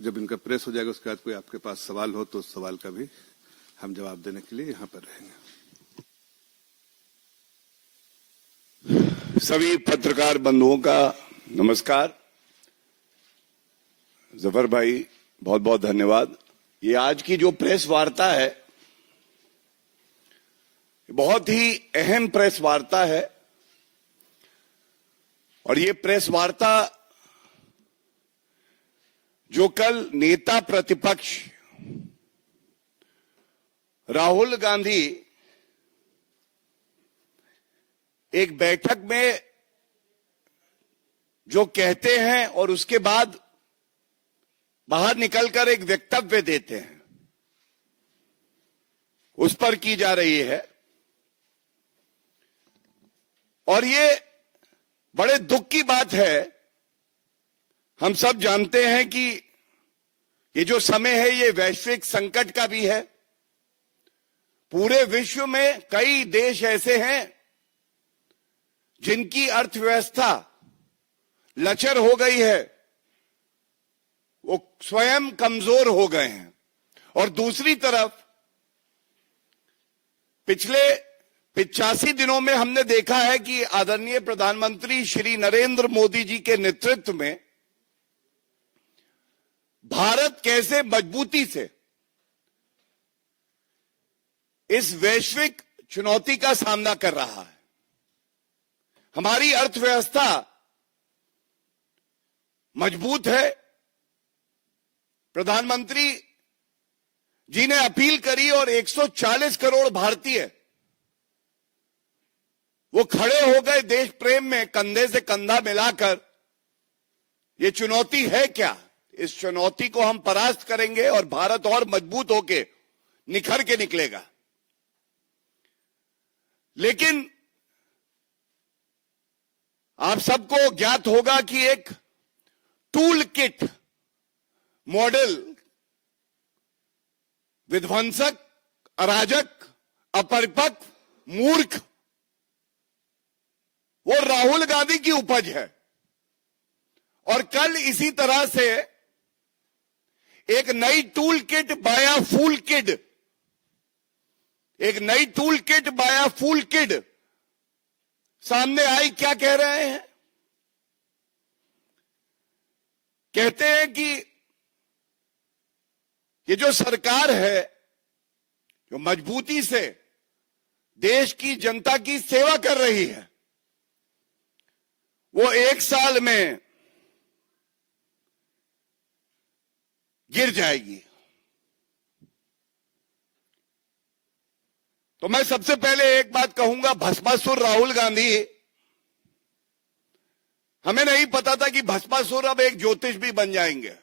जब इनका प्रेस हो जाएगा उसके बाद कोई आपके पास सवाल हो तो उस सवाल का भी हम जवाब देने के लिए यहाँ पर रहेंगे। सभी पत्रकार बंधुओं का नमस्कार। जफर भाई बहुत बहुत धन्यवाद। ये आज की जो प्रेस वार्ता है बहुत ही अहम प्रेस वार्ता है और ये प्रेस वार्ता जो कल नेता प्रतिपक्ष राहुल गांधी एक बैठक में जो कहते हैं और उसके बाद बाहर निकलकर एक वक्तव्य देते हैं, उस पर की जा रही है। और ये बड़े दुख की बात है। हम सब जानते हैं कि ये जो समय है ये वैश्विक संकट का भी है। पूरे विश्व में कई देश ऐसे हैं जिनकी अर्थव्यवस्था लचर हो गई है, वो स्वयं कमजोर हो गए हैं। और दूसरी तरफ पिछले 85 दिनों में हमने देखा है कि आदरणीय प्रधानमंत्री श्री नरेंद्र मोदी जी के नेतृत्व में भारत कैसे मजबूती से इस वैश्विक चुनौती का सामना कर रहा है। हमारी अर्थव्यवस्था मजबूत है। प्रधानमंत्री जी ने अपील करी और 140 करोड़ भारतीय वो खड़े हो गए देश प्रेम में, कंधे से कंधा मिलाकर। ये चुनौती है क्या? इस चुनौती को हम परास्त करेंगे और भारत और मजबूत होके निखर के निकलेगा। लेकिन आप सबको ज्ञात होगा कि एक टूल किट मॉडल विध्वंसक, अराजक, अपरिपक्व, मूर्ख वो राहुल गांधी की उपज है। और कल इसी तरह से एक नई टूल किट बाय अ फूल किड, एक नई टूल किट बाय अ फूल किड सामने आई। क्या कह रहे हैं? कहते हैं कि ये जो सरकार है जो मजबूती से देश की जनता की सेवा कर रही है वो 1 साल में गिर जाएगी। तो मैं सबसे पहले एक बात कहूंगा, भस्मासुर राहुल गांधी, हमें नहीं पता था कि भस्मासुर अब एक ज्योतिष भी बन जाएंगे।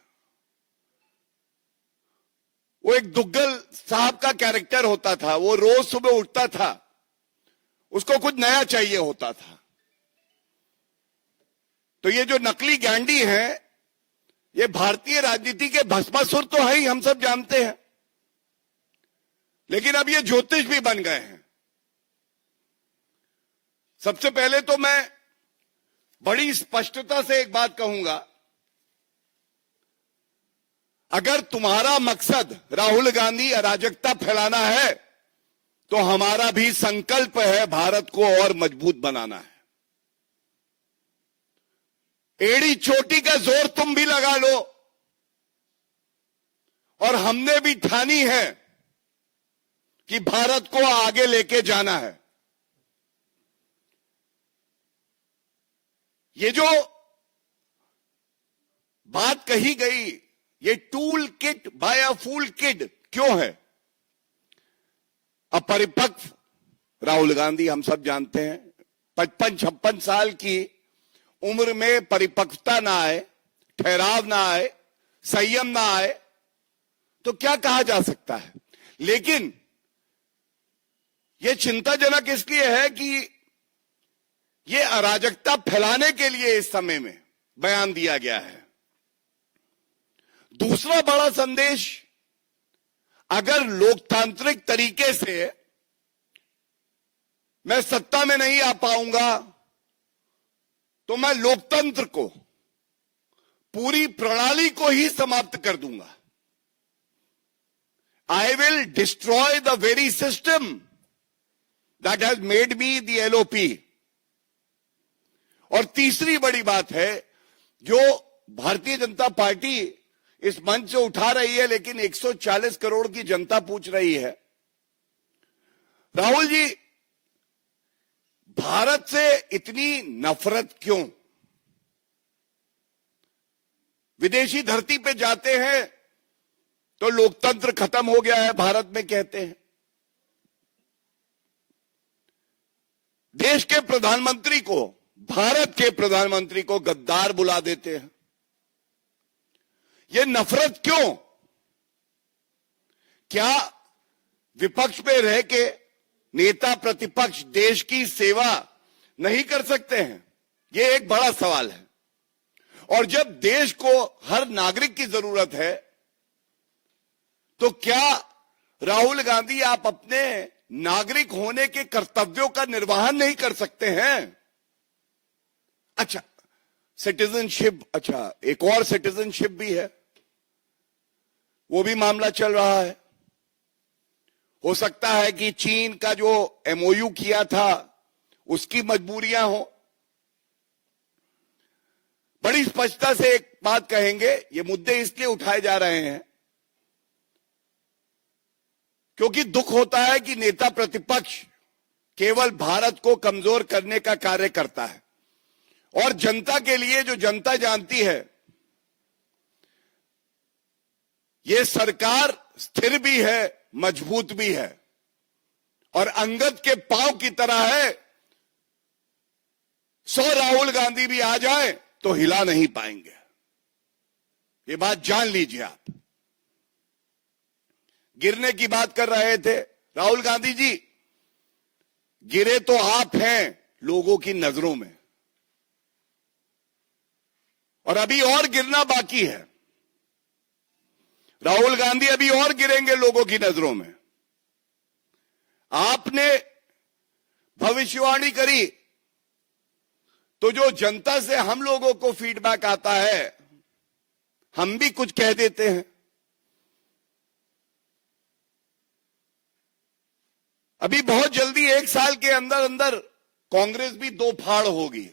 वो एक दुग्गल साहब का कैरेक्टर होता था, वो रोज सुबह उठता था, उसको कुछ नया चाहिए होता था। तो ये जो नकली गैंडी है ये भारतीय राजनीति के भस्मासुर तो है ही, हम सब जानते हैं। लेकिन अब ये ज्योतिष भी बन गए हैं। सबसे पहले तो मैं बड़ी स्पष्टता से एक बात कहूंगा, अगर तुम्हारा मकसद राहुल गांधी अराजकता फैलाना है तो हमारा भी संकल्प है भारत को और मजबूत बनाना है। एड़ी चोटी का जोर तुम भी लगा लो और हमने भी ठानी है कि भारत को आगे लेके जाना है। ये जो बात कही गई, ये टूल किट बाय अ फूल किड क्यों है? अपरिपक्व राहुल गांधी हम सब जानते हैं, 55-56 साल की उम्र में परिपक्वता ना आए, ठहराव ना आए, संयम ना आए तो क्या कहा जा सकता है। लेकिन यह चिंताजनक इसलिए है कि यह अराजकता फैलाने के लिए इस समय में बयान दिया गया है। दूसरा बड़ा संदेश, अगर लोकतांत्रिक तरीके से मैं सत्ता में नहीं आ पाऊंगा तो मैं लोकतंत्र को, पूरी प्रणाली को ही समाप्त कर दूंगा। I will destroy the very system that has made me the LOP. और तीसरी बड़ी बात है जो भारतीय जनता पार्टी इस मंच से उठा रही है, लेकिन 140 करोड़ की जनता पूछ रही है, राहुल जी भारत से इतनी नफरत क्यों? विदेशी धरती पे जाते हैं तो लोकतंत्र खत्म हो गया है भारत में कहते हैं। देश के प्रधानमंत्री को, भारत के प्रधानमंत्री को गद्दार बुला देते हैं। ये नफरत क्यों? क्या विपक्ष में रह के नेता प्रतिपक्ष देश की सेवा नहीं कर सकते हैं? ये एक बड़ा सवाल है। और जब देश को हर नागरिक की जरूरत है तो क्या राहुल गांधी आप अपने नागरिक होने के कर्तव्यों का निर्वहन नहीं कर सकते हैं? अच्छा, सिटीजनशिप, अच्छा एक और सिटीजनशिप भी है, वो भी मामला चल रहा है। हो सकता है कि चीन का जो एमओयू किया था उसकी मजबूरियां हो। बड़ी स्पष्टता से एक बात कहेंगे, ये मुद्दे इसलिए उठाए जा रहे हैं क्योंकि दुख होता है कि नेता प्रतिपक्ष केवल भारत को कमजोर करने का कार्य करता है और जनता के लिए, जो जनता जानती है, ये सरकार स्थिर भी है, मजबूत भी है और अंगद के पांव की तरह है। 100 राहुल गांधी भी आ जाए तो हिला नहीं पाएंगे। ये बात जान लीजिए आप। गिरने की बात कर रहे थे राहुल गांधी जी, गिरे तो आप हैं लोगों की नजरों में, और अभी और गिरना बाकी है। राहुल गांधी अभी और गिरेंगे लोगों की नजरों में। आपने भविष्यवाणी करी तो जो जनता से हम लोगों को फीडबैक आता है, हम भी कुछ कह देते हैं। अभी बहुत जल्दी 1 साल के अंदर अंदर कांग्रेस भी 2 फाड़ होगी,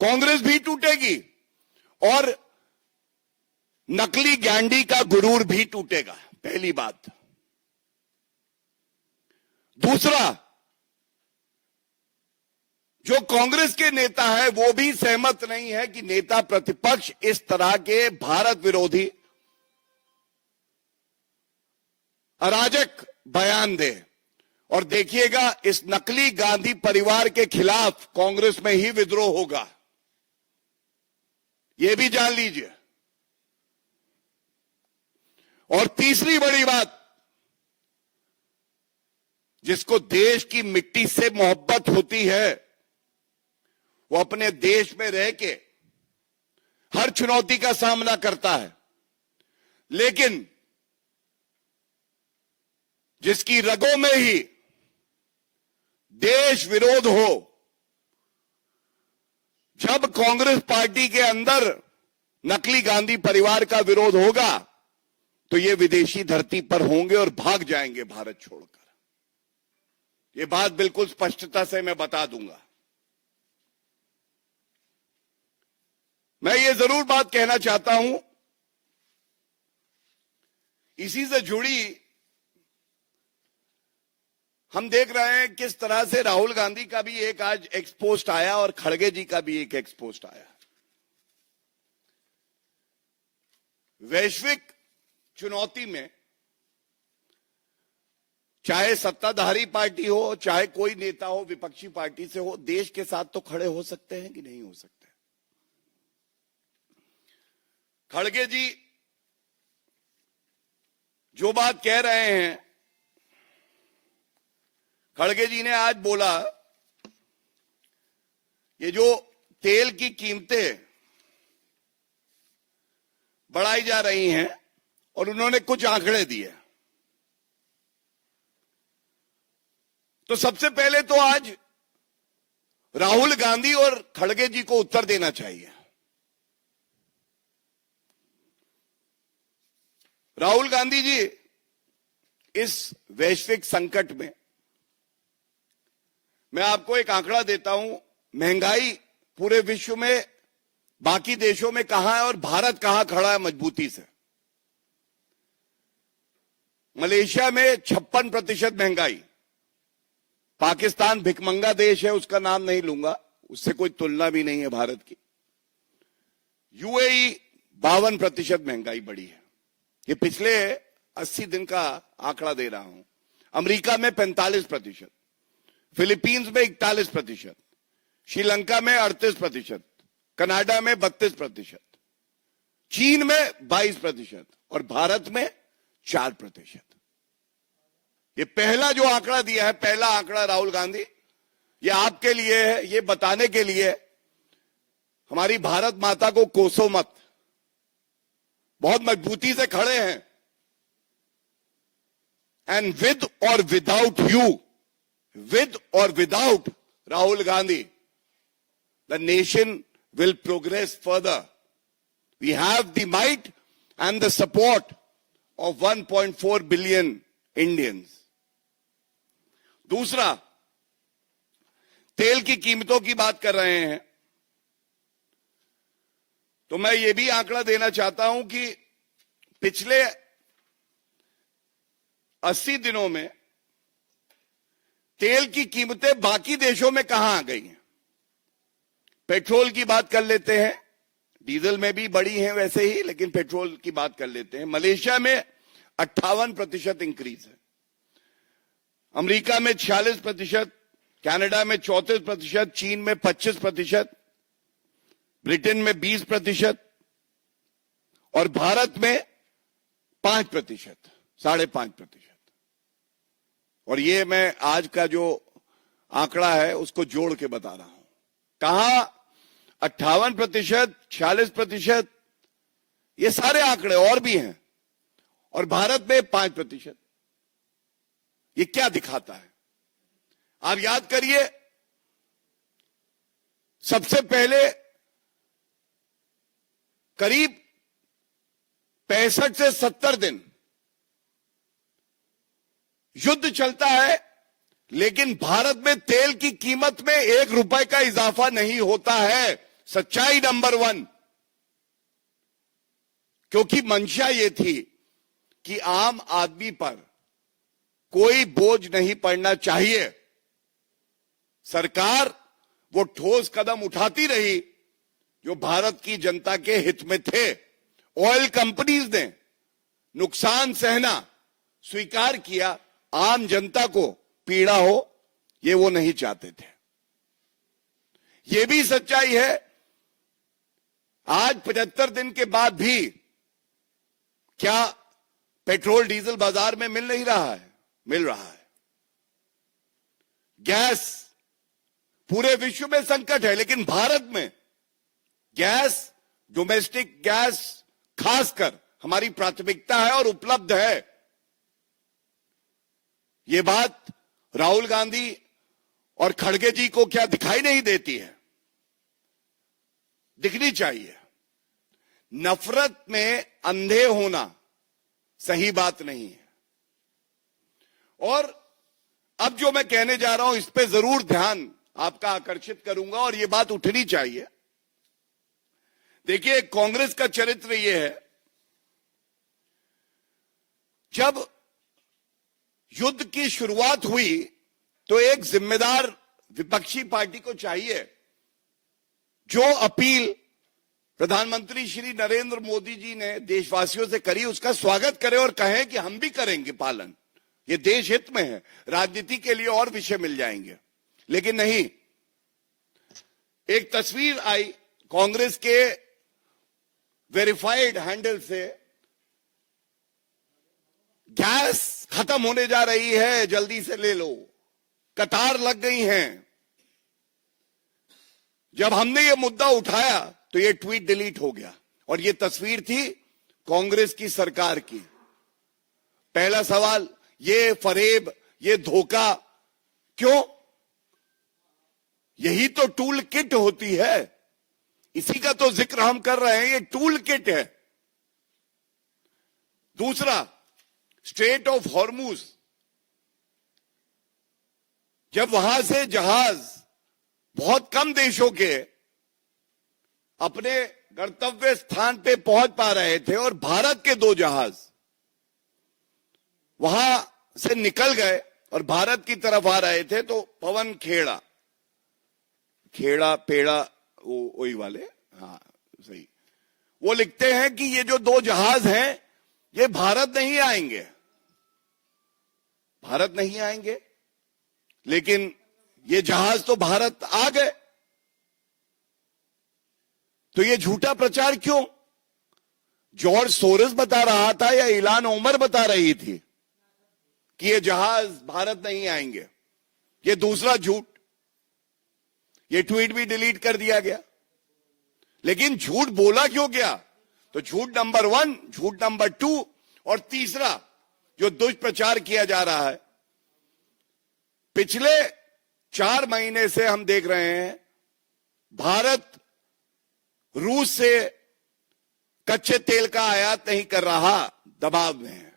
कांग्रेस भी टूटेगी और नकली गैंडी का गुरूर भी टूटेगा, पहली बात। दूसरा, जो कांग्रेस के नेता है वो भी सहमत नहीं है कि नेता प्रतिपक्ष इस तरह के भारत विरोधी अराजक बयान दे। और देखिएगा, इस नकली गांधी परिवार के खिलाफ कांग्रेस में ही विद्रोह होगा, यह भी जान लीजिए। और तीसरी बड़ी बात, जिसको देश की मिट्टी से मोहब्बत होती है वो अपने देश में रह के हर चुनौती का सामना करता है, लेकिन जिसकी रगों में ही देश विरोध हो, जब कांग्रेस पार्टी के अंदर नकली गांधी परिवार का विरोध होगा तो ये विदेशी धरती पर होंगे और भाग जाएंगे भारत छोड़कर। ये बात बिल्कुल स्पष्टता से मैं बता दूंगा। मैं ये जरूर बात कहना चाहता हूं, इसी से जुड़ी हम देख रहे हैं किस तरह से राहुल गांधी का भी एक आज एक्सपोस्ट आया और खड़गे जी का भी एक एक्सपोस्ट आया। वैश्विक चुनौती में चाहे सत्ताधारी पार्टी हो, चाहे कोई नेता हो विपक्षी पार्टी से हो, देश के साथ तो खड़े हो सकते हैं कि नहीं हो सकते। खड़गे जी जो बात कह रहे हैं, खड़गे जी ने आज बोला ये जो तेल की कीमतें बढ़ाई जा रही हैं और उन्होंने कुछ आंकड़े दिए। तो सबसे पहले तो आज राहुल गांधी और खड़गे जी को उत्तर देना चाहिए। राहुल गांधी जी, इस वैश्विक संकट में मैं आपको एक आंकड़ा देता हूं। महंगाई पूरे विश्व में बाकी देशों में कहां है और भारत कहां खड़ा है मजबूती से। मलेशिया में 56% महंगाई। पाकिस्तान भिखमंगा देश है, उसका नाम नहीं लूंगा, उससे कोई तुलना भी नहीं है भारत की। यूएई 52% महंगाई बढ़ी है। ये पिछले 80 दिन का आंकड़ा दे रहा हूं। अमेरिका में 45%, फिलीपींस में 41%, श्रीलंका में 38%, कनाडा में 32%, चीन में 22% और भारत में 4%। ये पहला जो आंकड़ा दिया है, पहला आंकड़ा राहुल गांधी, ये आपके लिए है, ये बताने के लिए हमारी भारत माता को कोसो मत, बहुत मजबूती से खड़े हैं। एंड विद और विदाउट यू, विद और without Rahul Gandhi, the nation will progress further. We have the might and the support of 1.4 billion Indians. दूसरा, तेल की कीमतों की बात कर रहे हैं तो मैं ये भी आंकड़ा देना चाहता हूं कि पिछले 80 दिनों में तेल की कीमतें बाकी देशों में कहां आ गई हैं। पेट्रोल की बात कर लेते हैं, डीजल में भी बढ़ी हैं वैसे ही, लेकिन पेट्रोल की बात कर लेते हैं। मलेशिया में 58% इंक्रीज है, अमेरिका में 46%, कनाडा में 34%, चीन में 25%, ब्रिटेन में 20% और भारत में 5%, 5.5%। और ये मैं आज का जो आंकड़ा है उसको जोड़ के बता रहा हूं। कहा 58%, 46%, ये सारे आंकड़े और भी हैं, और भारत में 5%। ये क्या दिखाता है? आप याद करिए, सबसे पहले करीब 65 से 70 दिन युद्ध चलता है, लेकिन भारत में तेल की कीमत में 1 रुपए का इजाफा नहीं होता है। सच्चाई नंबर 1। क्योंकि मंशा ये थी कि आम आदमी पर कोई बोझ नहीं पड़ना चाहिए। सरकार वो ठोस कदम उठाती रही जो भारत की जनता के हित में थे। ऑयल कंपनीज ने नुकसान सहना स्वीकार किया, आम जनता को पीड़ा हो ये वो नहीं चाहते थे। ये भी सच्चाई है, आज 75 दिन के बाद भी क्या पेट्रोल डीजल बाजार में मिल नहीं रहा है? मिल रहा है। गैस, पूरे विश्व में संकट है, लेकिन भारत में गैस, डोमेस्टिक गैस खासकर हमारी प्राथमिकता है और उपलब्ध है। ये बात राहुल गांधी और खड़गे जी को क्या दिखाई नहीं देती है? दिखनी चाहिए। नफरत में अंधे होना सही बात नहीं है। और अब जो मैं कहने जा रहा हूं इस पे जरूर ध्यान आपका आकर्षित करूंगा और ये बात उठनी चाहिए। देखिए, कांग्रेस का चरित्र ये है, जब युद्ध की शुरुआत हुई तो एक जिम्मेदार विपक्षी पार्टी को चाहिए जो अपील प्रधानमंत्री श्री नरेंद्र मोदी जी ने देशवासियों से करी उसका स्वागत करे और कहें कि हम भी करेंगे पालन, ये देश हित में है। राजनीति के लिए और विषय मिल जाएंगे, लेकिन नहीं। एक तस्वीर आई कांग्रेस के वेरीफाइड हैंडल से, गैस खत्म होने जा रही है, जल्दी से ले लो, कतार लग गई हैं। जब हमने ये मुद्दा उठाया तो ये ट्वीट डिलीट हो गया और ये तस्वीर थी कांग्रेस की सरकार की। पहला सवाल, ये फरेब, ये धोखा क्यों? यही तो टूल किट होती है, इसी का तो जिक्र हम कर रहे हैं। ये टूल किट है। दूसरा, स्ट्रेट ऑफ हॉर्मुज, जब वहां से जहाज बहुत कम देशों के अपने गंतव्य स्थान पे पहुंच पा रहे थे और भारत के 2 जहाज वहां से निकल गए और भारत की तरफ आ रहे थे, तो पवन खेड़ा पेड़ा वही वाले, हाँ सही, वो लिखते हैं कि ये जो 2 जहाज हैं ये भारत नहीं आएंगे, लेकिन ये जहाज तो भारत आ गए। तो ये झूठा प्रचार क्यों? जॉर्ज सोरोस बता रहा था या इलान ओमर बता रही थी कि ये जहाज भारत नहीं आएंगे? ये दूसरा झूठ, ये ट्वीट भी डिलीट कर दिया गया। लेकिन झूठ बोला क्यों गया? तो झूठ नंबर 1, झूठ नंबर 2 और तीसरा जो दुष्प्रचार किया जा रहा है, पिछले 4 महीने से हम देख रहे हैं भारत रूस से कच्चे तेल का आयात नहीं कर रहा, दबाव में है।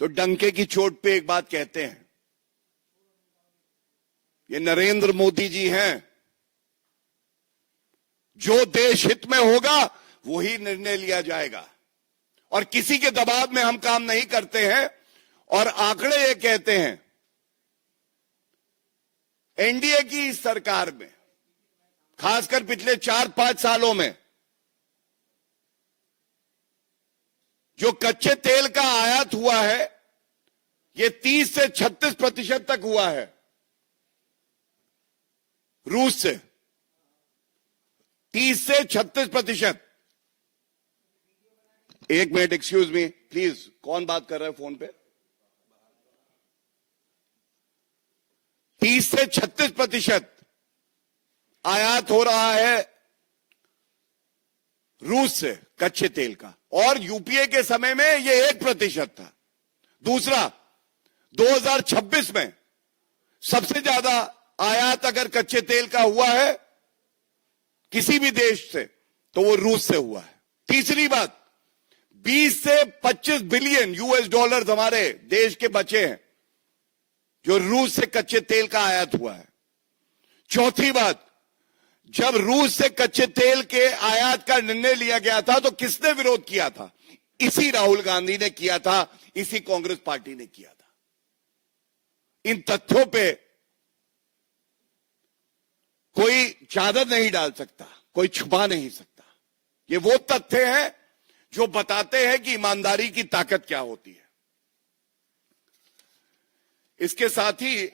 तो डंके की चोट पे एक बात कहते हैं, ये नरेंद्र मोदी जी हैं, जो देश हित में होगा वही निर्णय लिया जाएगा और किसी के दबाव में हम काम नहीं करते हैं। और आंकड़े ये कहते हैं, एनडीए की इस सरकार में खासकर पिछले 4-5 सालों में जो कच्चे तेल का आयात हुआ है ये 30 से 36% तक हुआ है रूस से, 30 से 36%। एक मिनट, एक्सक्यूज मी प्लीज, कौन बात कर रहा है फोन पे? 30 से 36% आयात हो रहा है रूस से कच्चे तेल का, और यूपीए के समय में ये 1% था। दूसरा, 2026 में सबसे ज्यादा आयात अगर कच्चे तेल का हुआ है किसी भी देश से तो वो रूस से हुआ है। तीसरी बात, 20 से 25 बिलियन यूएस डॉलर हमारे देश के बचे हैं जो रूस से कच्चे तेल का आयात हुआ है। चौथी बात, जब रूस से कच्चे तेल के आयात का निर्णय लिया गया था तो किसने विरोध किया था? इसी राहुल गांधी ने किया था, इसी कांग्रेस पार्टी ने किया था। इन तथ्यों पे कोई चादर नहीं डाल सकता, कोई छुपा नहीं सकता। ये वो तथ्य हैं जो बताते हैं कि ईमानदारी की ताकत क्या होती है। इसके साथ ही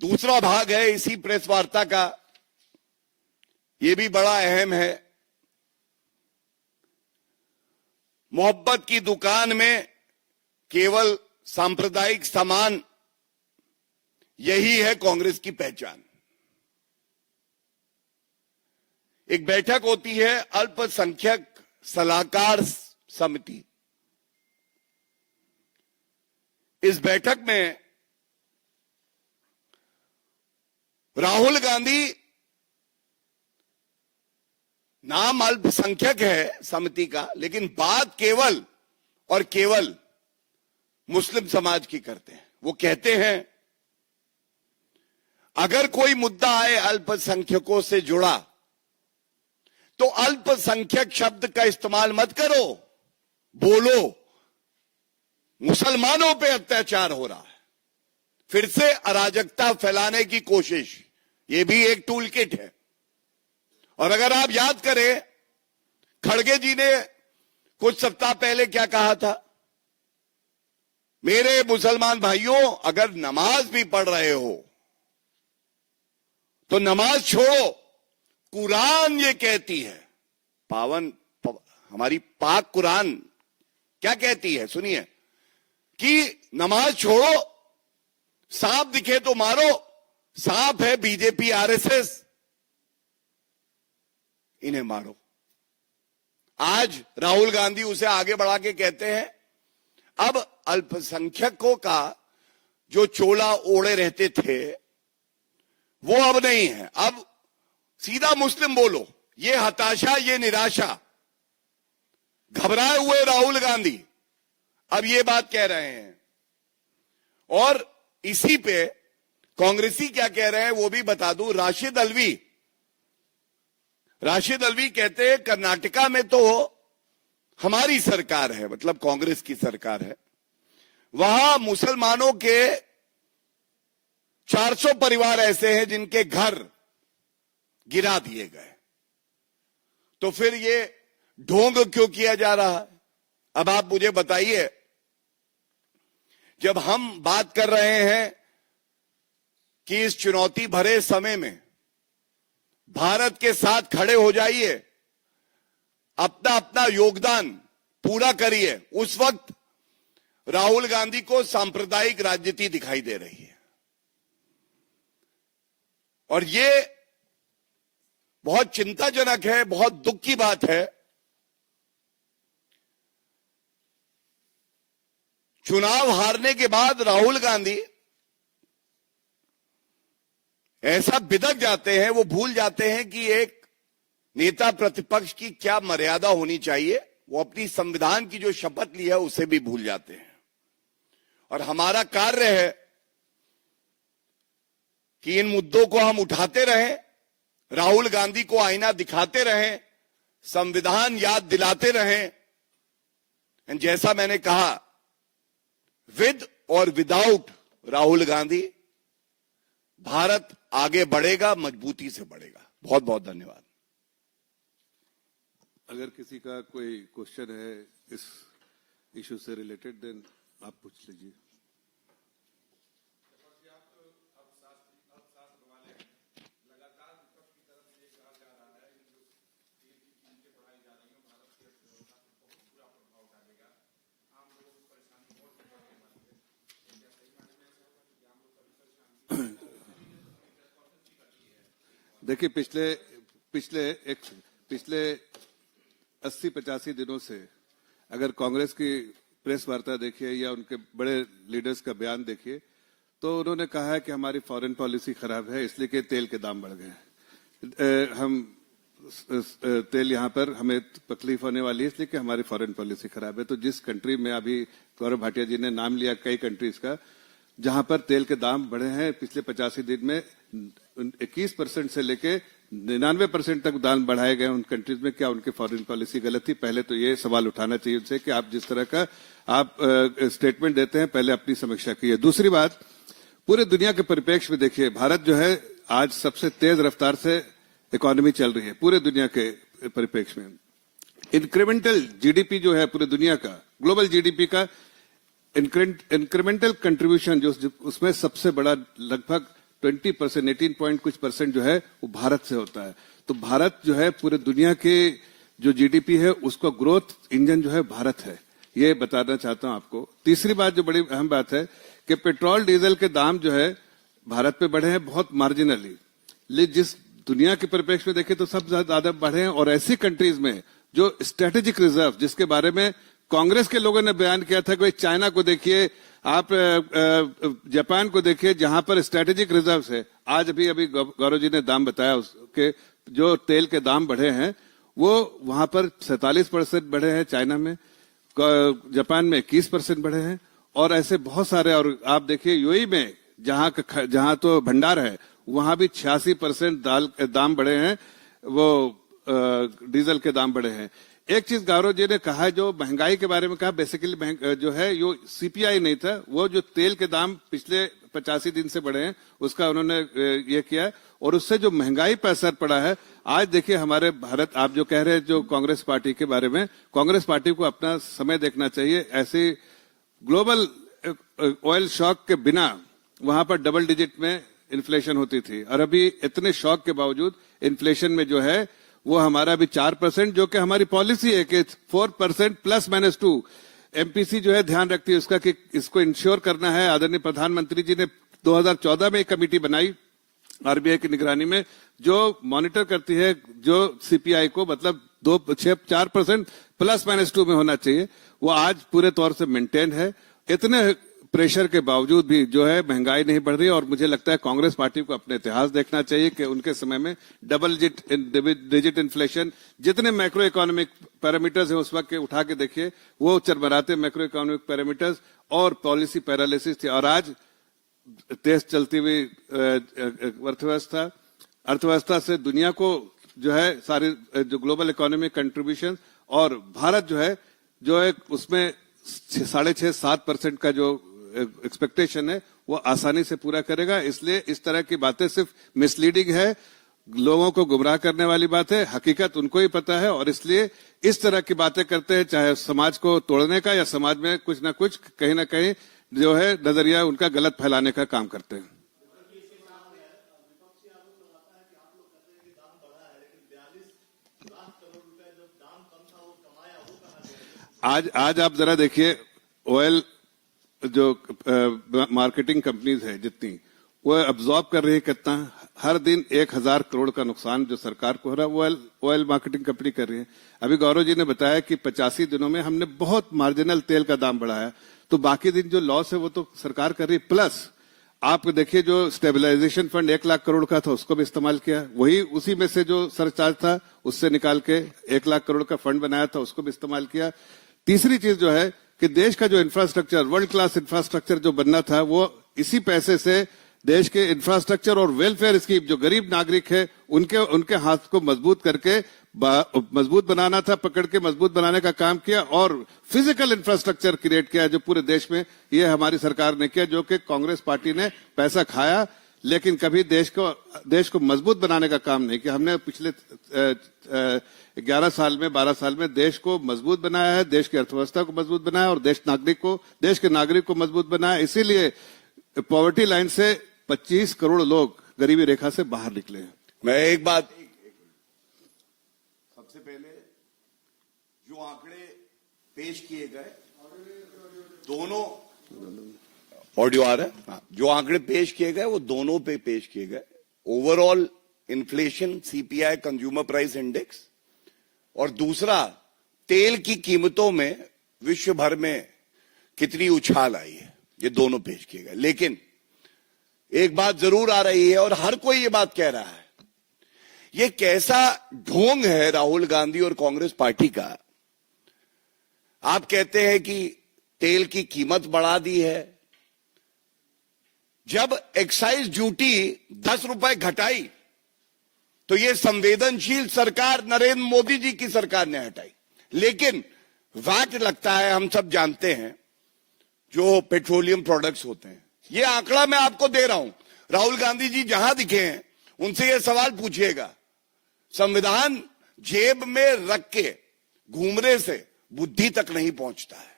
दूसरा भाग है इसी प्रेस वार्ता का, यह भी बड़ा अहम है। मोहब्बत की दुकान में केवल सांप्रदायिक सामान, यही है कांग्रेस की पहचान। एक बैठक होती है अल्पसंख्यक सलाहकार समिति, इस बैठक में राहुल गांधी, नाम अल्पसंख्यक है समिति का, लेकिन बात केवल और केवल मुस्लिम समाज की करते हैं। वो कहते हैं अगर कोई मुद्दा आए अल्पसंख्यकों से जुड़ा तो अल्पसंख्यक शब्द का इस्तेमाल मत करो, बोलो मुसलमानों पे अत्याचार हो रहा है, फिर से अराजकता फैलाने की कोशिश, ये भी एक टूल किट है। और अगर आप याद करें, खड़गे जी ने कुछ सप्ताह पहले क्या कहा था? मेरे मुसलमान भाइयों, अगर नमाज भी पढ़ रहे हो तो नमाज छोड़ो, कुरान ये कहती है, हमारी पाक कुरान क्या कहती है सुनिए, कि नमाज छोड़ो, सांप दिखे तो मारो, सांप है बीजेपी आरएसएस, इन्हें मारो। आज राहुल गांधी उसे आगे बढ़ा के कहते हैं अब अल्पसंख्यकों का जो चोला ओढ़े रहते थे वो अब नहीं है, अब सीधा मुस्लिम बोलो। ये हताशा, ये निराशा, घबराए हुए राहुल गांधी अब ये बात कह रहे हैं। और इसी पे कांग्रेसी क्या कह रहे हैं वो भी बता दूं। राशिद अलवी कहते हैं कर्नाटका में तो हमारी सरकार है, मतलब कांग्रेस की सरकार है, वहां मुसलमानों के 400 परिवार ऐसे हैं जिनके घर गिरा दिए गए, तो फिर ये ढोंग क्यों किया जा रहा है? अब आप मुझे बताइए, जब हम बात कर रहे हैं कि इस चुनौती भरे समय में भारत के साथ खड़े हो जाइए, अपना अपना योगदान पूरा करिए, उस वक्त राहुल गांधी को सांप्रदायिक राजनीति दिखाई दे रही है। और ये बहुत चिंताजनक है, बहुत दुख की बात है। चुनाव हारने के बाद राहुल गांधी ऐसा बिदक जाते हैं, वो भूल जाते हैं कि एक नेता प्रतिपक्ष की क्या मर्यादा होनी चाहिए। वो अपनी संविधान की जो शपथ ली है उसे भी भूल जाते हैं। और हमारा कार्य है कि इन मुद्दों को हम उठाते रहें, राहुल गांधी को आईना दिखाते रहें, संविधान याद दिलाते रहें। जैसा मैंने कहा, विद और विदाउट राहुल गांधी भारत आगे बढ़ेगा, मजबूती से बढ़ेगा। बहुत बहुत धन्यवाद। अगर किसी का कोई क्वेश्चन है इस इशू से रिलेटेड, देन आप पूछ लीजिए। देखिए, पिछले 80-85 दिनों से अगर कांग्रेस की प्रेस वार्ता देखिए या उनके बड़े लीडर्स का बयान देखिए, तो उन्होंने कहा है कि हमारी फॉरेन पॉलिसी खराब है, इसलिए कि तेल के दाम बढ़ गए। हम तेल यहाँ पर हमें तकलीफ होने वाली है इसलिए कि हमारी फॉरेन पॉलिसी खराब है। तो जिस कंट्री में अभी गौरव भाटिया जी ने नाम लिया कई कंट्रीज का, जहां पर तेल के दाम बढ़े हैं पिछले 85 दिन में 21% से लेके 99% तक दाम बढ़ाए गए उन कंट्रीज में, क्या उनकी फॉरेन पॉलिसी गलत थी? पहले तो ये सवाल उठाना चाहिए उनसे कि आप जिस तरह का आप स्टेटमेंट देते हैं, पहले अपनी समीक्षा कीजिए। दूसरी बात, पूरे दुनिया के परिप्रेक्ष्य में देखिए, भारत जो है आज सबसे तेज रफ्तार से इकोनॉमी चल रही है पूरे दुनिया के परिप्रेक्ष्य में। इंक्रीमेंटल जीडीपी जो है पूरे दुनिया का, ग्लोबल जीडीपी का इंक्रीमेंटल कंट्रीब्यूशन जो उसमें सबसे बड़ा लगभग 20%, 18 पॉइंट कुछ % जो है वो भारत से होता है। तो भारत जो है पूरे दुनिया के जो जीडीपी है उसको ग्रोथ इंजन जो है भारत है, ये बताना चाहता हूं आपको। तीसरी बात जो बड़ी अहम बात है कि पेट्रोल डीजल के दाम जो है भारत पे बढ़े हैं बहुत मार्जिनली, जिस दुनिया के परिप्रेक्ष्य में देखें तो सब ज्यादा बढ़े हैं। और ऐसी कंट्रीज में जो स्ट्रेटेजिक रिजर्व, जिसके बारे में कांग्रेस के लोगों ने बयान किया था कि चाइना को देखिए, आप जापान को देखिए, जहां पर स्ट्रेटेजिक रिजर्व है। आज अभी गौरव जी ने दाम बताया उसके, जो तेल के दाम बढ़े हैं वो वहां पर 47% बढ़े हैं, चाइना में, जापान में 21% बढ़े हैं, और ऐसे बहुत सारे। और आप देखिए यूएई में जहां तो भंडार है वहां भी 86% दाम बढ़े हैं, वो डीजल के दाम बढ़े हैं। एक चीज गौरव जी ने कहा, जो महंगाई के बारे में कहा, बेसिकली जो है यो सीपीआई नहीं था, वो जो तेल के दाम पिछले 85 दिन से बढ़े हैं उसका उन्होंने ये किया, और उससे जो महंगाई पर असर पड़ा है। आज देखिए हमारे भारत, आप जो कह रहे हैं जो कांग्रेस पार्टी के बारे में, कांग्रेस पार्टी को अपना समय देखना चाहिए। ऐसे ग्लोबल ऑयल शॉक के बिना वहां पर डबल डिजिट में इन्फ्लेशन होती थी, और अभी इतने शॉक के बावजूद इन्फ्लेशन में जो है वो हमारा भी 4%, जो कि हमारी पॉलिसी है कि 4% ±2। एमपीसी जो है ध्यान रखती है उसका कि इसको इंश्योर करना है। आदरणीय प्रधानमंत्री जी ने 2014 में एक कमेटी बनाई आरबीआई की निगरानी में, जो मॉनिटर करती है जो सीपीआई को, मतलब 4% ±2 में होना चाहिए। वो आज पूरे तौर से मेंटेन है। इतने प्रेशर के बावजूद भी जो है महंगाई नहीं बढ़ रही, और मुझे लगता है कांग्रेस पार्टी को अपने इतिहास देखना चाहिए कि उनके समय में डबल डिजिट इन्फ्लेशन, जितने मैक्रो इकोनॉमिक पैरामीटर्स हैं उस वक्त के उठा के देखिए, वो चरमराते मैक्रो इकोनॉमिक पैरामीटर्स और पॉलिसी पैरालिसिस थी। और आज तेज चलती हुई अर्थव्यवस्था से दुनिया को जो है सारी जो ग्लोबल इकोनॉमी कंट्रीब्यूशन, और भारत जो है उसमें 6.5-7% का जो एक्सपेक्टेशन है वो आसानी से पूरा करेगा। इसलिए इस तरह की बातें सिर्फ मिसलीडिंग है, लोगों को गुमराह करने वाली बात है, हकीकत उनको ही पता है, और इसलिए इस तरह की बातें करते हैं, चाहे समाज को तोड़ने का या समाज में कुछ ना कुछ कहीं ना कहीं जो है नजरिया उनका गलत फैलाने का काम करते हैं। आज आप जरा देखिए, ऑयल जो मार्केटिंग कंपनीज है जितनी, वो अब्जॉर्ब कर रही है कितना, हर दिन 1000 करोड़ का नुकसान जो सरकार को हो रहा है ऑयल मार्केटिंग कंपनी कर रही है। अभी गौरव जी ने बताया कि 85 दिनों में हमने बहुत मार्जिनल तेल का दाम बढ़ाया, तो बाकी दिन जो लॉस है वो तो सरकार कर रही है। प्लस आप देखिए जो स्टेबलाइजेशन फंड 1 लाख करोड़ का था उसको भी इस्तेमाल किया, वही उसी में से जो सरचार्ज था उससे निकाल के 1 लाख करोड़ का फंड बनाया था उसको भी इस्तेमाल किया। तीसरी चीज जो है कि देश का जो इंफ्रास्ट्रक्चर, वर्ल्ड क्लास इंफ्रास्ट्रक्चर जो बनना था, वो इसी पैसे से देश के इंफ्रास्ट्रक्चर और वेलफेयर स्कीम जो गरीब नागरिक है उनके हाथ को मजबूत करके मजबूत बनाना था, पकड़ के मजबूत बनाने का काम किया, और फिजिकल इंफ्रास्ट्रक्चर क्रिएट किया जो पूरे देश में, ये हमारी सरकार ने किया, जो कि कांग्रेस पार्टी ने पैसा खाया लेकिन कभी देश को मजबूत बनाने का काम नहीं किया। हमने पिछले 11 साल में 12 साल में देश को मजबूत बनाया है, देश की अर्थव्यवस्था को मजबूत बनाया और देश के नागरिक को मजबूत बनाया। इसीलिए पॉवर्टी लाइन से 25 करोड़ लोग गरीबी रेखा से बाहर निकले हैं। मैं एक बात, सबसे पहले जो आंकड़े पेश किए गए, दोनों ऑडियो आ रहा है, हाँ, जो आंकड़े पेश किए गए वो दोनों पे पेश किए गए। Overall inflation, CPI consumer price index, और दूसरा तेल की कीमतों में विश्व भर में कितनी उछाल आई है, ये दोनों पेश किए गए। लेकिन एक बात जरूर आ रही है और हर कोई ये बात कह रहा है, ये कैसा ढोंग है राहुल गांधी और कांग्रेस पार्टी का। आप कहते हैं कि तेल की कीमत बढ़ा दी है, जब एक्साइज ड्यूटी 10 रुपए घटाई तो ये संवेदनशील सरकार नरेंद्र मोदी जी की सरकार ने हटाई। लेकिन वैट लगता है, हम सब जानते हैं, जो पेट्रोलियम प्रोडक्ट्स होते हैं। ये आंकड़ा मैं आपको दे रहा हूं, राहुल गांधी जी जहां दिखे हैं उनसे ये सवाल पूछिएगा। संविधान जेब में रख के घूमने से बुद्धि तक नहीं पहुंचता है।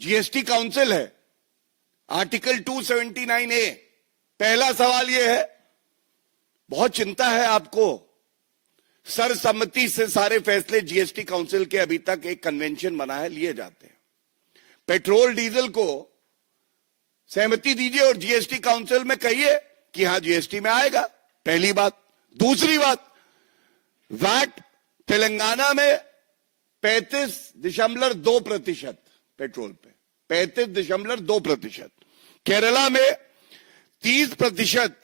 जीएसटी काउंसिल है, आर्टिकल 279A, पहला सवाल यह है, बहुत चिंता है आपको, सर्वसम्मति से सारे फैसले जीएसटी काउंसिल के अभी तक एक कन्वेंशन बना है, लिए जाते हैं। पेट्रोल डीजल को सहमति दीजिए और जीएसटी काउंसिल में कहिए कि हां जीएसटी में आएगा, पहली बात। दूसरी बात, वैट तेलंगाना में 35.2% पेट्रोल पे, 35.2%, केरला में 30%,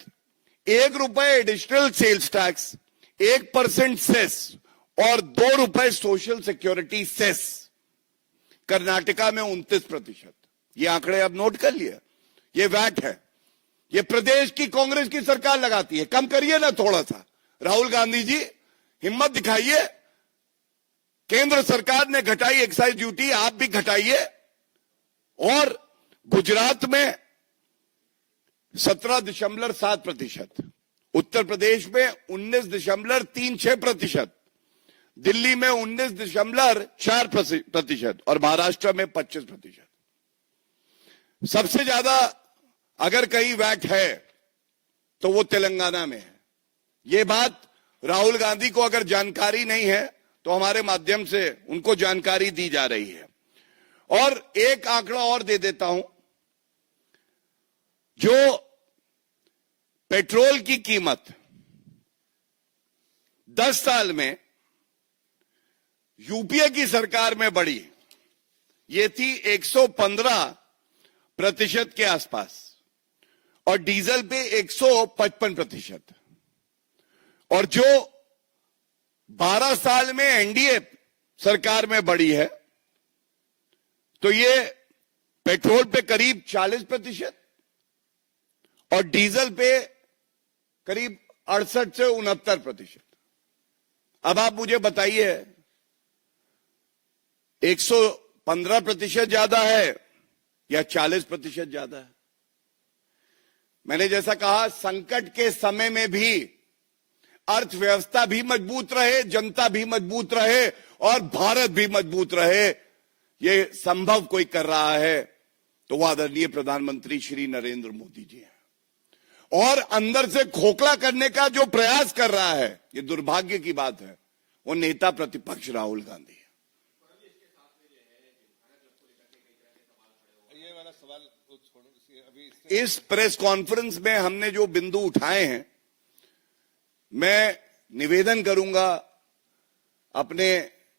₹1 एडिशनल सेल्स टैक्स, 1% सेस और ₹2 सोशल सिक्योरिटी सेस। कर्नाटका में 29%। ये आंकड़े अब नोट कर लिए, ये वैट है, ये प्रदेश की कांग्रेस की सरकार लगाती है। कम करिए ना थोड़ा सा, राहुल गांधी जी हिम्मत दिखाइए। केंद्र सरकार ने घटाई एक्साइज ड्यूटी, आप भी घटाइए। और गुजरात में 17.7%, उत्तर प्रदेश में 19.36%, दिल्ली में 19.4% और महाराष्ट्र में 25%। सबसे ज्यादा अगर कहीं वैट है तो वो तेलंगाना में है। ये बात राहुल गांधी को अगर जानकारी नहीं है तो हमारे माध्यम से उनको जानकारी दी जा रही है। और एक आंकड़ा और दे देता हूं, जो पेट्रोल की कीमत 10 साल में यूपीए की सरकार में बढ़ी, ये थी 115 प्रतिशत के आसपास और डीजल पे 155%। और जो 12 साल में एनडीए सरकार में बढ़ी है तो ये पेट्रोल पे करीब 40% और डीजल पे करीब 68 से 69%। अब आप मुझे बताइए 115% ज्यादा है या 40% ज्यादा है? मैंने जैसा कहा, संकट के समय में भी अर्थव्यवस्था भी मजबूत रहे, जनता भी मजबूत रहे और भारत भी मजबूत रहे, ये संभव कोई कर रहा है तो वो आदरणीय प्रधानमंत्री श्री नरेंद्र मोदी जी हैं। और अंदर से खोखला करने का जो प्रयास कर रहा है, ये दुर्भाग्य की बात है, वो नेता प्रतिपक्ष राहुल गांधी है। इस प्रेस कॉन्फ्रेंस में हमने जो बिंदु उठाए हैं, मैं निवेदन करूंगा अपने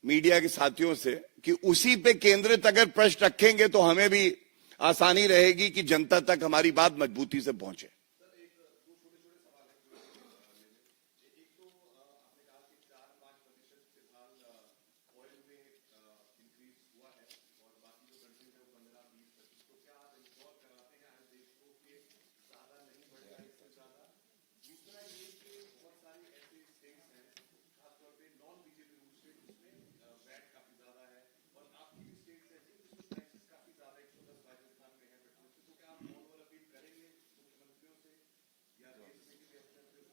मीडिया के साथियों से कि उसी पे केंद्रित अगर प्रश्न रखेंगे तो हमें भी आसानी रहेगी कि जनता तक हमारी बात मजबूती से पहुंचे।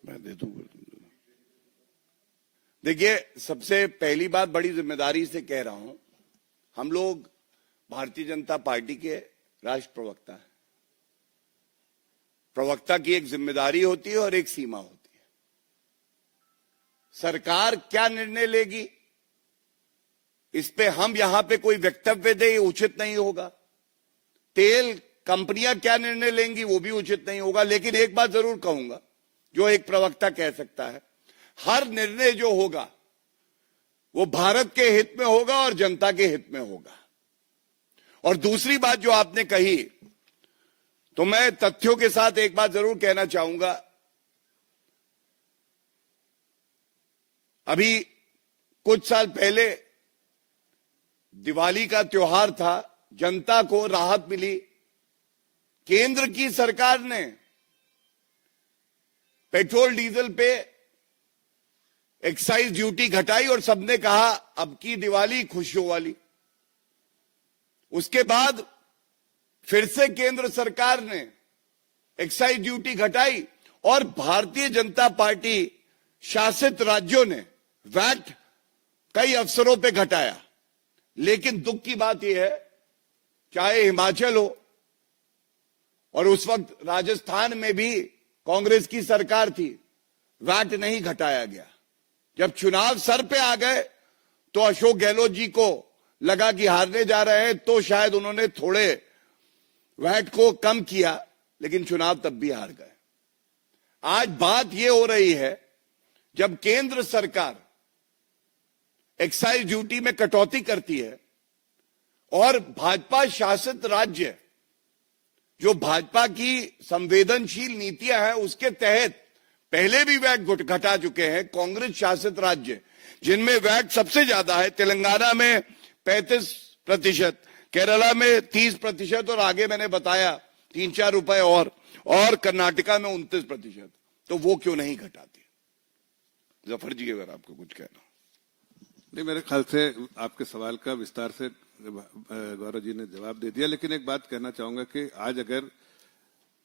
मैं दे दूंगा। देखिए, सबसे पहली बात बड़ी जिम्मेदारी से कह रहा हूं, हम लोग भारतीय जनता पार्टी के राष्ट्र प्रवक्ता हैं। प्रवक्ता की एक जिम्मेदारी होती है और एक सीमा होती है। सरकार क्या निर्णय लेगी इस पे हम यहां पे कोई वक्तव्य दे, ये उचित नहीं होगा। तेल कंपनियां क्या निर्णय लेंगी वो भी उचित नहीं होगा। लेकिन एक बात जरूर कहूंगा जो एक प्रवक्ता कह सकता है, हर निर्णय जो होगा वो भारत के हित में होगा और जनता के हित में होगा। और दूसरी बात जो आपने कही, तो मैं तथ्यों के साथ एक बात जरूर कहना चाहूंगा। अभी कुछ साल पहले दिवाली का त्योहार था, जनता को राहत मिली। केंद्र की सरकार ने पेट्रोल डीजल पे एक्साइज ड्यूटी घटाई और सबने कहा अब की दिवाली खुशियों वाली। उसके बाद फिर से केंद्र सरकार ने एक्साइज ड्यूटी घटाई और भारतीय जनता पार्टी शासित राज्यों ने वैट कई अवसरों पे घटाया। लेकिन दुख की बात यह है, चाहे हिमाचल हो और उस वक्त राजस्थान में भी कांग्रेस की सरकार थी, वैट नहीं घटाया गया। जब चुनाव सर पे आ गए तो अशोक गहलोत जी को लगा कि हारने जा रहे हैं, तो शायद उन्होंने थोड़े वैट को कम किया, लेकिन चुनाव तब भी हार गए। आज बात यह हो रही है, जब केंद्र सरकार एक्साइज ड्यूटी में कटौती करती है और भाजपा शासित राज्य जो भाजपा की संवेदनशील नीतियां हैं उसके तहत पहले भी वैट घटा चुके हैं। कांग्रेस शासित राज्य जिनमें वैट सबसे ज्यादा है, तेलंगाना में 35%, केरला में 30% और आगे मैंने बताया 3-4 रुपए और कर्नाटका में 29%। तो वो क्यों नहीं घटाती? जफर जी, अगर आपको कुछ कहना। नहीं, मेरे ख्याल से आपके सवाल का विस्तार से गौरव जी ने जवाब दे दिया। लेकिन एक बात कहना चाहूंगा कि आज अगर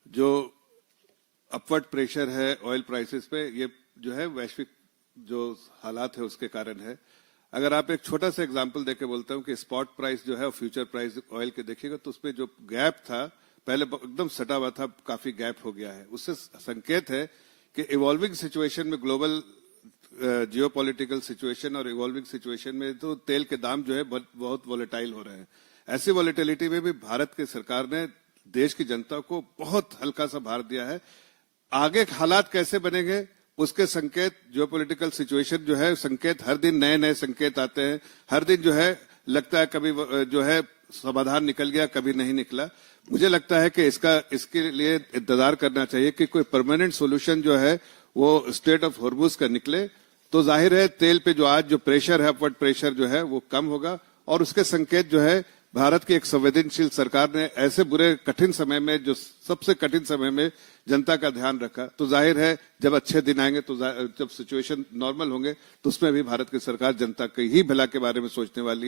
जो अपवर्ड प्रेशर है ऑयल प्राइसेस पे, ये जो है वैश्विक जो हालात है उसके कारण है। अगर आप एक छोटा सा एग्जांपल देके बोलता हूं कि स्पॉट प्राइस जो है और फ्यूचर प्राइस ऑयल के देखिएगा तो उसपे जो गैप था पहले एकदम सटा हुआ था, काफी गैप हो गया है। उससे संकेत है कि इवॉल्विंग सिचुएशन में, ग्लोबल जियोपॉलिटिकल सिचुएशन और इवॉल्विंग सिचुएशन में तो तेल के दाम जो है बहुत वॉलेटाइल हो रहे हैं। ऐसी वॉलेटिलिटी में भी भारत की सरकार ने देश की जनता को बहुत हल्का सा भार दिया है। आगे हालात कैसे बनेंगे उसके संकेत, जियोपॉलिटिकल सिचुएशन जो है, संकेत हर दिन नए नए संकेत आते हैं। हर दिन जो है लगता है कभी जो है समाधान निकल गया, कभी नहीं निकला। मुझे लगता है कि इसके लिए इंतजार करना चाहिए कि कोई परमानेंट सोल्यूशन जो है वो स्टेट ऑफ हॉर्मुज का निकले, तो जाहिर है तेल पे जो आज जो प्रेशर है, अपवर्ड प्रेशर जो है वो कम होगा, और उसके संकेत जो है भारत की एक संवेदनशील सरकार ने ऐसे बुरे कठिन समय में, जो सबसे कठिन समय में जनता का ध्यान रखा, तो जाहिर है जब अच्छे दिन आएंगे, तो जब सिचुएशन नॉर्मल होंगे, तो उसमें भी भारत की सरकार जनता के ही भला के बारे में सोचने वाली है।